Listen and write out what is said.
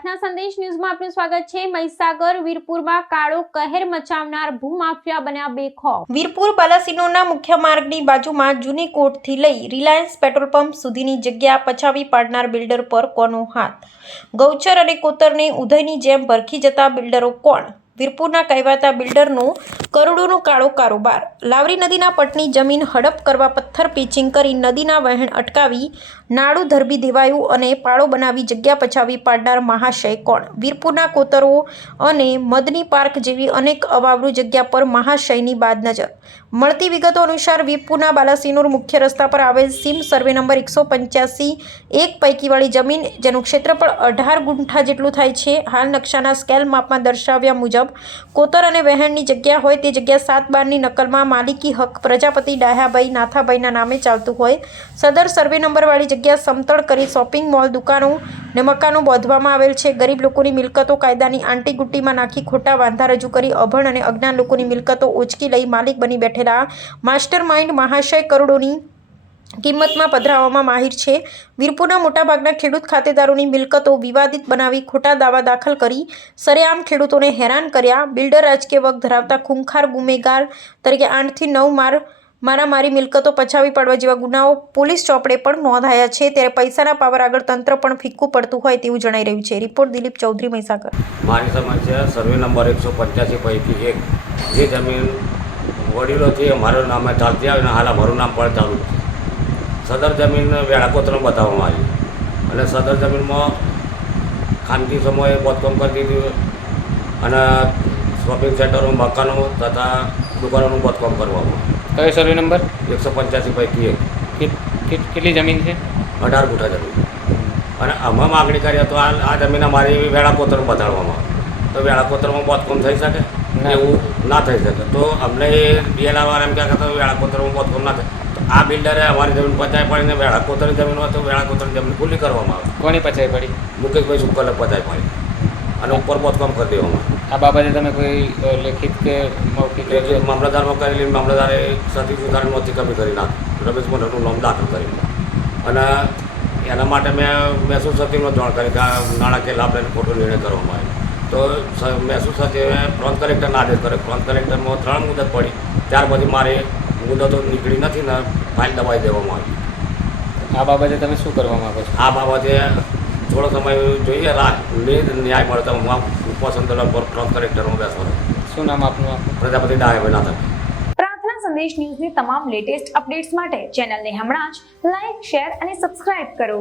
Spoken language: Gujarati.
પ્રાર્થના સંદેશ ન્યૂઝમાં આપનું સ્વાગત છે। મહીસાગર વીરપુરમાં કાળો કહેર મચાવનાર ભૂમાફિયા બન્યા બેખૌફ। વીરપુર બાલાસિનોરના મુખ્ય માર્ગની બાજુમાં જૂની કોર્ટથી લઈ રિલાયન્સ પેટ્રોલ પંપ સુધીની જગ્યા પચાવી પાડનાર બિલ્ડર પર કોનો હાથ? ગૌચર અને કોતરને ઉધઈની જેમ ભરખી જતા બિલ્ડરો કોણ? વીરપુરના કહેવાતા બિલ્ડરનો કરોડોનો કાળો કારોબાર। લાવરી નદીના પટની જમીન હડપ કરવા પથ્થર પિચિંગ કરી નદીના વહેણ અટકાવી નાળું ધરબી દેવાયું અને પાળો બનાવી જગ્યા પચાવી પાડનાર મહાશય કોણ? વીરપુરના કોતરો અને મદની પાર્ક જેવી અનેક અવાવરૂ જગ્યા પર મહાશયની બાદ નજર। મળતી વિગતો અનુસાર વીરપુરના બાલાસિનોર મુખ્ય રસ્તા પર આવેલ સીમ સર્વે નંબર 185 એક પૈકીવાળી જમીન, જેનું ક્ષેત્રફળ 18 ગુંઠા જેટલું થાય છે। હાલ નકશાના સ્કેલ માપમાં દર્શાવ્યા મુજબ કોતર અને વહેણની જગ્યા હોય તે જગ્યા 7/12ની નકલમાં માલિકી હક પ્રજાપતિ ડાહ્યાભાઈ નાથાભાઈના નામે ચાલતું હોય સદર સર્વે નંબરવાળી જગ્યા સમતળ કરી શોપિંગ મોલ, દુકાનો ને મકાનો બાંધવામાં આવેલ છે। ગરીબ લોકોની મિલકતો કાયદાની આંટી ગુટ્ટીમાં નાખી ખોટા વાંધા રજૂ કરી અભણ અને અજ્ઞાન લોકોની મિલકતો ઓચકી લઈ માલિક બની બેઠેલા માસ્ટર માઇન્ડ મહાશય કરોડોની કિંમતમાં પધરાવવામાં માહિર છે। વીરપુરના મોટાભાગના ખેડૂત ખાતેદારોની મિલકતો વિવાદિત બનાવી ખોટા દાવા દાખલ કરી સરેઆમ ખેડૂતોને હેરાન કર્યા। બિલ્ડર રાજકીય વગ ધરાવતા ખૂંખાર ગુનેગાર તરીકે 8 થી 9 મારામારી, મિલકતો પચાવી પાડવા જેવા ગુનાઓ પોલીસ ચોપડે પણ નોંધાયા છે। ત્યારે પૈસાના પાવર આગળ તંત્ર પણ ફિક્કું પડતું હોય તેવું જણાઈ રહ્યું છે। રિપોર્ટ દિલીપ ચૌધરી, મહીસાગર। મારી સમસ્યા સર્વે નંબર 185 પૈકી એક જે જમીન વડીલોથી અમારું નામે ચાલતી આવે ને હાલ અમારું નામ પણ ચાલુ છે। સદર જમીન વેળાકોતરમાં બતાવવામાં આવી અને સદર જમીનમાં ખાનગી સમયે બાંધકામ કરી દીધું અને શોપિંગ સેન્ટરો, મકાનો તથા દુકાનોનું બાંધકામ કરવામાં। કયો સર્વે નંબર? 185 પૈકી એક। કેટલી જમીન છે? 18 ગુંઠા જમીન। અને અમે માગણી કરીએ તો આ જમીન અમારી વેળાકોતર બતાડવામાં આવે તો વેળાકોતરમાં બાંધકામ થઈ શકે? એવું ના થઈ શકે તો અમને ડીએલઆર એમ કહેતા તો વેળાકોતરમાં બાંધકામ ના થાય તો આ બિલ્ડરે અમારી જમીન પચાવી પડીને વેળાકોતરની જમીન હોય તો વેળાકોતરની જમીન ખુલ્લી કરવામાં આવે। કોની પચાવી પડી? મુકેશભાઈ શુક્લને પચાવી પડી અને ઉપર બાંધકામ કરી દેવામાં આવે। આ બાબતે તમે કોઈ લેખિત કે મૌખિક મામલતદારમાં કરેલી, મામલતદારે સતી સુધારણ નોંધી કમી કરી નાખી, રમેશ મોઢાનું નામ દાખલ કરી અને એના માટે મેં મહેસૂલ સચિવને જાણ કરી કે નાણાકીય લાભ લઈને ખોટો નિર્ણય કરવામાં આવ્યો તો મહેસૂલ સચિવે પ્રાંત કલેક્ટરને આદેશ કર્યો। પ્રાંત કલેક્ટરમાં 3 મુદત પડી, ત્યાર પછી મારી મુદતો નીકળી નથી ને ફાઇલ દબાવી દેવામાં આવી। આ બાબતે તમે શું કરવા માગો છો? આ બાબતે થોડો સમય જોઈએ, ન્યાય મળે તો હું પસંદ પર પ્રાંત કલેક્ટરમાં બેસવાનો। શું નામ આપનું? પ્રજાપતિ ડાહ્યાભાઈ નાથાભાઈ। પ્રાર્થના સંદેશ ન્યૂઝની તમામ લેટેસ્ટ અપડેટ્સ માટે ચેનલને હમણાં જ લાઈક, શેર અને સબસ્ક્રાઇબ કરો।